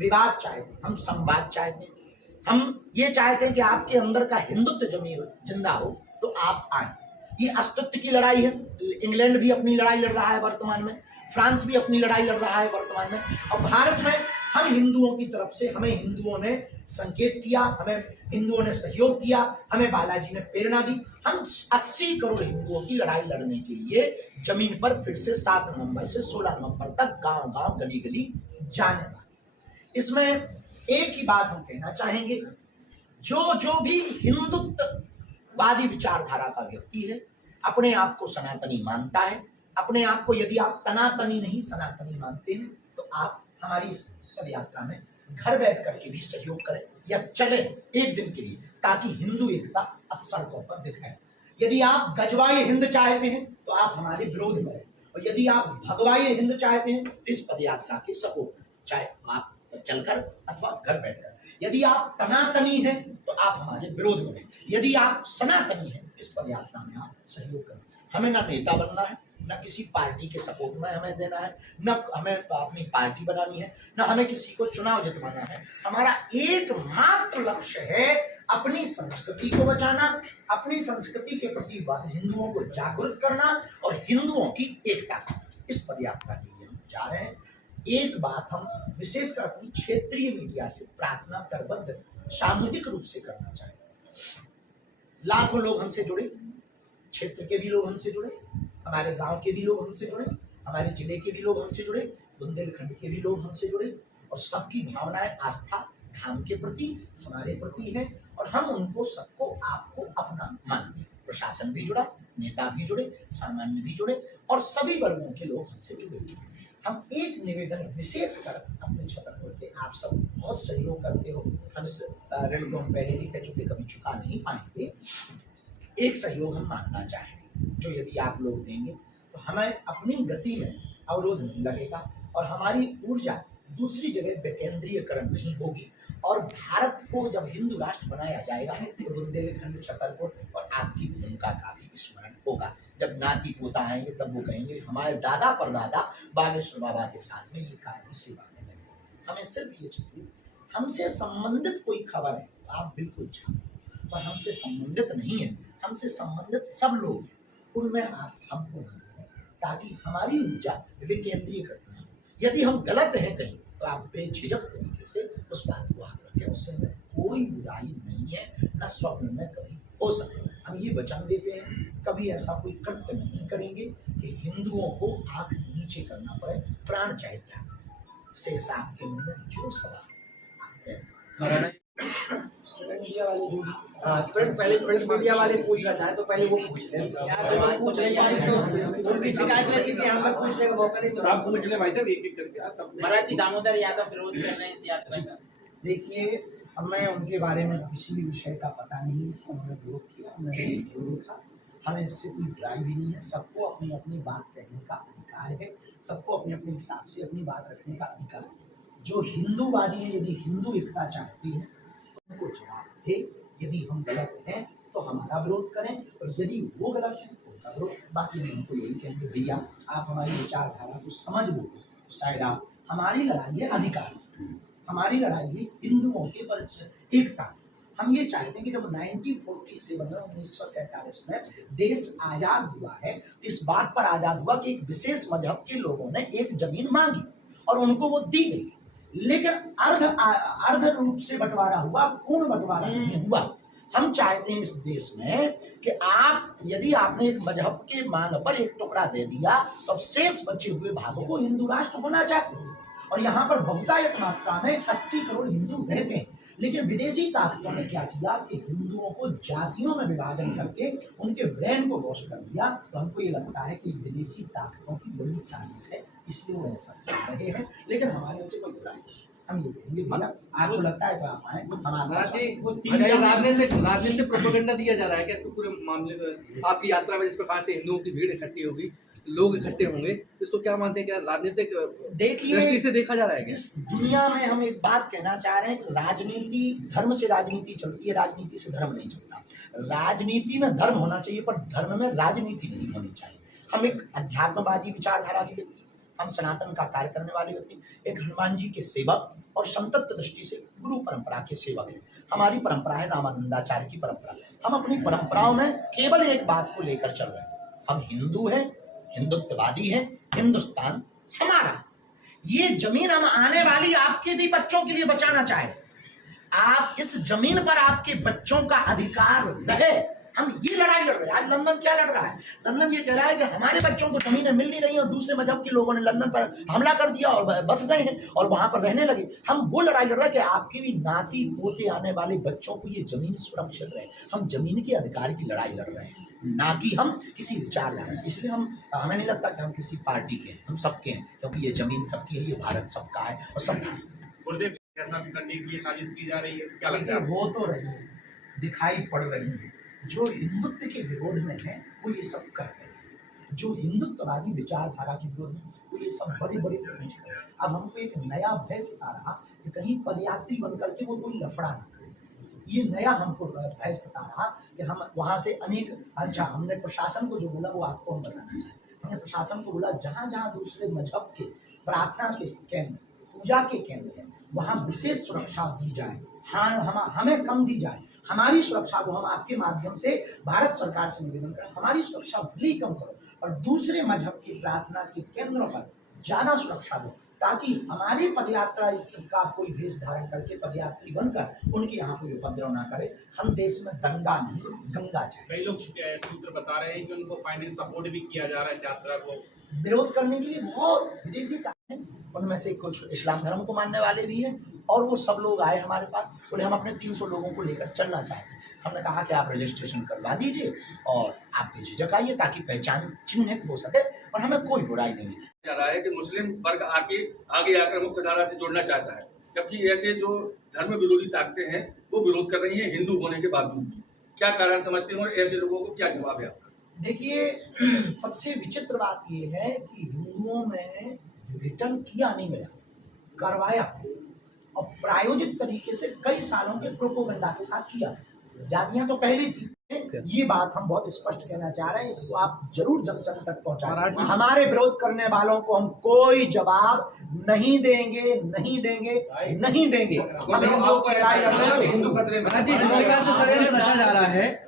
विवाद चाहते हैं, हम संवाद चाहते हैं, हम ये चाहते हैं कि आपके अंदर का हिंदुत्व जिंदा हो तो आप आए। ये अस्तित्व की लड़ाई है। इंग्लैंड भी अपनी लड़ाई लड़ रहा है वर्तमान में, फ्रांस भी अपनी लड़ाई लड़ रहा है वर्तमान में, और भारत में हम हिंदुओं की तरफ से, हमें हिंदुओं ने संकेत किया, हमें हिंदुओं ने सहयोग किया, हमें बालाजी ने प्रेरणा दी। हम 80 करोड़ हिंदुओं की लड़ाई लड़ने के लिए जमीन पर फिर से 7 नवंबर से 16 नवंबर तक गांव गांव गली गली जाने वाले। इसमें एक ही बात हम कहना चाहेंगे, जो भी हिंदुत्ववादी विचारधारा का व्यक्ति है, अपने आप को सनातनी मानता है, अपने आप को, यदि आप तनातनी नहीं सनातनी मानते हैं तो आप हमारी इस पद यात्रा में घर बैठ करके भी सहयोग करें या चलें एक दिन के लिए, ताकि हिंदू एकता अब सड़कों पर दिखाए। यदि आप गजवाए हिंद चाहते हैं तो आप हमारे विरोध में रहें, और यदि आप भगवाए हिंद चाहते हैं तो इस पद यात्रा के सपोर्ट करें, चाहे आप चलकर अथवा घर बैठकर। यदि आप तनातनी हैं तो आप हमारे विरोध में रहें, यदि आप सनातनी हैं इस पद यात्रा में आप सहयोग करें। हमें ना नेता बनना है, न किसी पार्टी के सपोर्ट में हमें देना है, न हमें अपनी पार्टी बनानी है, न हमें किसी को चुनाव जितवाना है। हमारा एकमात्र लक्ष्य है अपनी संस्कृति को बचाना, अपनी संस्कृति के प्रति हिंदुओं को जागरूक करना और हिंदुओं की एकता करना। इस पदयात्रा के लिए हम जा रहे हैं। एक बात हम विशेषकर अपनी क्षेत्रीय मीडिया से प्रार्थना करबद्ध सामूहिक रूप से करना चाहेंगे। लाखों लोग हमसे जुड़े, क्षेत्र के भी लोग हमसे जुड़े, हमारे गांव के भी लोग हमसे जुड़े, हमारे जिले के भी लोग हमसे जुड़े, बुंदेलखंड के भी लोग हमसे जुड़े, और सबकी भावनाएं आस्था धाम के प्रति, हमारे प्रति है, और हम उनको सबको आपको अपना मानते हैं। प्रशासन भी जुड़ा, नेता भी जुड़े, सामान्य भी जुड़े, और सभी वर्गों के लोग हमसे जुड़े। हम एक निवेदन विशेषकर अपने छतरपुर के, आप सब बहुत सहयोग करते हो, हम इस ऋण को हम पहले भी कह चुके, कभी चुका नहीं पाएंगे। एक सहयोग हम मांगना चाहेंगे, जो यदि आप लोग देंगे तो हमें अपनी गति में अवरोध नहीं लगेगा, और हमारी ऊर्जा दूसरी जगह विकेंद्रीयकरण नहीं होगी, और भारत को जब हिंदू राष्ट्र बनाया जाएगा तो बुंदेलखंड, छतरपुर और आपकी भूमिका का भी स्मरण होगा। जब नाती पोता आएंगे तब वो कहेंगे हमारे दादा परदादा बागेश्वर बाबा के साथ में ये कार्य सेवा में लगे। हमें सिर्फ ये चाहिए, हमसे संबंधित कोई खबर है तो आप बिल्कुल छापें, पर हमसे संबंधित नहीं है, हमसे संबंधित सब लोग, उनमें आप हमको न दें, ताकि हमारी ऊर्जा विकेंद्रीकृत न हो। यदि हम गलत हैं कहीं तो आप बेझिझक तरीके से उस बात को आप रखें, उससे हमें कोई बुराई नहीं है, न स्वप्न में कभी हो सके। हम ये वचन देते हैं, कभी ऐसा कोई कृत्य नहीं करेंगे कि हिंदुओं को आंख नीचे करना पड़े, प्राण चाहे त्याग करें। शेष आपके मन में जो सवाल पहले मीडिया वाले पूछना चाहे तो पहले वो पूछ लें, उनकी शिकायत रहती थी, यहाँ पर पूछने का मौका नहीं। सब पूछ ले भाई साहब, एक-एक करके। महाराज जी, दामोदर यादव विरोध कर रहे हैं इस यात्रा का। देखिए, हमें उनके बारे में किसी भी विषय का पता नहीं है, उन्होंने विरोध किया, उन्होंने जो देखा, हमें इससे कोई बुराई भी नहीं है। सबको अपनी अपनी बात कहने का अधिकार है, सबको अपने अपने हिसाब से अपनी बात रखने का अधिकार है। जो हिंदूवादी है, यदि हिंदू एकता चाहती है तो उनको जवाब दे, यदि हम गलत हैं तो हमारा विरोध करें, और यदि वो गलत है तो उनका विरोध। बाकी हम उनको यही कहेंगे, भैया आप हमारी विचारधारा को समझ लो, शायद आप, हमारी लड़ाई है अधिकार, हमारी लड़ाई है हिंदुओं के परिचय एकता। हम ये चाहते हैं कि जब 1947 में देश आजाद हुआ है, इस बात पर आजाद हुआ कि एक विशेष मजहब के लोगों ने एक जमीन मांगी और उनको वो दी गई, लेकिन अर्ध रूप से बंटवारा हुआ, पूर्ण बंटवारा नहीं हुआ। हम चाहते हैं इस देश में कि आप, यदि आपने एक मजहब के मांग पर एक टुकड़ा दे दिया तो शेष बचे हुए भागों को हिंदू राष्ट्र होना चाहिए। और यहाँ पर बहुतायत मात्रा में 80 करोड़ हिंदू रहते हैं, लेकिन विदेशी ताकतों ने क्या किया कि हिंदुओं को जातियों में विभाजन करके उनके ब्रेन को वॉश कर दिया। तो हमको ये लगता है कि विदेशी ताकतों की बड़ी साजिश है, इसलिए वो ऐसा कर रहे हैं, लेकिन हमारे से कोई बुराई नहीं। हम ये कहेंगे, भला आपको लगता है तो आप आए, राजनीतिक प्रोपेगेंडा दिया जा रहा है क्या इसको पूरे मामले में? आपकी यात्रा में जिस प्रकार से हिंदुओं की भीड़ इकट्ठी होगी, लोग इकट्ठे होंगे, इसको क्या मानते हैं, क्या राजनीतिक दृष्टि से देखा जा रहा है क्या? इस दुनिया में हम एक बात कहना चाह रहे हैं कि राजनीति, धर्म से राजनीति चलती है, राजनीति से धर्म नहीं चलता। राजनीति में धर्म होना चाहिए, पर धर्म में राजनीति नहीं होनी चाहिए। हम एक अध्यात्मवादी विचारधारा के व्यक्ति, हम सनातन का कार्य करने वाले व्यक्ति, एक हनुमान जी के सेवक और संतत्व दृष्टि से गुरु परंपरा के सेवक हैं। हमारी परंपरा है रामानंदाचार्य की परंपरा। हम अपनी परंपराओं में केवल एक बात को लेकर चल रहे हैं, हम हिंदू हैं, हिंदुत्ववादी हैं, हिंदुस्तान हमारा। ये जमीन हम आने वाली आपके भी बच्चों के लिए बचाना चाहे, आप इस जमीन पर आपके बच्चों का अधिकार रहे। हम ये लड़ाई लड़ रहे हैं। आज लंदन क्या लड़ रहा है? लंदन ये कह रहा है कि हमारे बच्चों को जमीनें मिल नहीं रही और दूसरे मजहब के लोगों ने लंदन पर हमला कर दिया और बस गए हैं और वहां पर रहने लगे। हम वो लड़ाई लड़ रहे हैं कि आपके भी नाती पोते आने वाले बच्चों को ये जमीन सुरक्षित रहे। हम जमीन के अधिकार की लड़ाई लड़ रहे हैं, ना कि हम किसी विचारधारा से। इसलिए हमें नहीं लगता कि हम किसी पार्टी के हैं, हम सबके हैं, क्योंकि ये जमीन सबकी है, ये भारत सबका है और सबका है। ऐसा करने की साजिश की जा रही है, क्या लगता है? हो तो रही है, दिखाई पड़ रही है। जो हिंदुत्व के विरोध में है वो ये सब कर रहे हैं, जो हिंदुत्ववादी विचारधारा के विरोध में वो ये सब बड़ी बड़ी कोशिश कर रहे हैं। अब हमको एक नया भय सता रहा कि कहीं पदयात्री बन करके वो कोई लफड़ा ना करे। ये नया हमको भय सता रहा कि हम वहाँ से अनेक, अच्छा हमने प्रशासन को जो बोला वो आपको हम बताना चाहें। हमने प्रशासन को बोला जहाँ जहाँ दूसरे मजहब के प्रार्थना के केंद्र, पूजा के केंद्र हैं, वहाँ विशेष सुरक्षा दी जाए। हाँ, हमें कम दी जाए। हमारी सुरक्षा को हम आपके माध्यम से भारत सरकार से निवेदन करें, हमारी सुरक्षा भले कम करो और दूसरे मजहब की प्रार्थना के केंद्रों पर ज्यादा सुरक्षा दो, ताकि हमारे पदयात्रा का कोई भेष धारण करके पदयात्री बनकर उनके यहाँ कोई उपद्रव ना करे। हम देश में दंगा नहीं, गंगा चाहे। कई लोग सूत्र बता रहे हैं कि उनको फाइनेंस सपोर्ट भी किया जा रहा है इस यात्रा को विरोध करने के लिए। बहुत विदेशी कारण हैं, उनमें से कुछ इस्लाम धर्म को मानने वाले भी हैं और वो सब लोग आए हमारे पास, बोले हम अपने 300 लोगों को लेकर चलना चाहते हैं। हमने कहा कि आप रजिस्ट्रेशन करवा दीजिए और आप बेझिझक आइए ताकि पहचान चिन्हित हो सके और हमें कोई बुराई नहीं है। जा रहा है कि मुस्लिम वर्ग आगे आकर मुख्य धारा से जुड़ना चाहता है, जबकि ऐसे जो धर्म विरोधी ताकतें हैं वो विरोध कर रही हैं हिंदू होने के बावजूद भी। क्या कारण समझते हैं और ऐसे लोगों को क्या जवाब है आपका? देखिए, सबसे विचित्र बात ये है कि हिंदुओं में रिटर्न किया नहीं गया, करवाया और प्रायोजित तरीके से कई सालों के प्रोपोगंडा के साथ किया। जातियां तो पहले थी, ये बात हम बहुत स्पष्ट कहना चाह रहे हैं, इसको आप जरूर जन जन तक पहुंचाएं। हमारे विरोध करने वालों को हम कोई जवाब नहीं देंगे, नहीं देंगे, नहीं देंगे। हम हिंदुओं को हिंदू खतरे में षड्यंत्र रचा जा रहा है।